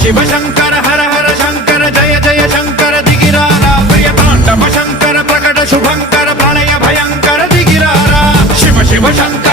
शिव शंकर हर हर शंकर जय जय शंकर दिगिरारा प्रिय तांडव शंकर प्रकट शुभंकर प्रलय भयंकर दिगिरारा शिव शिव शंकर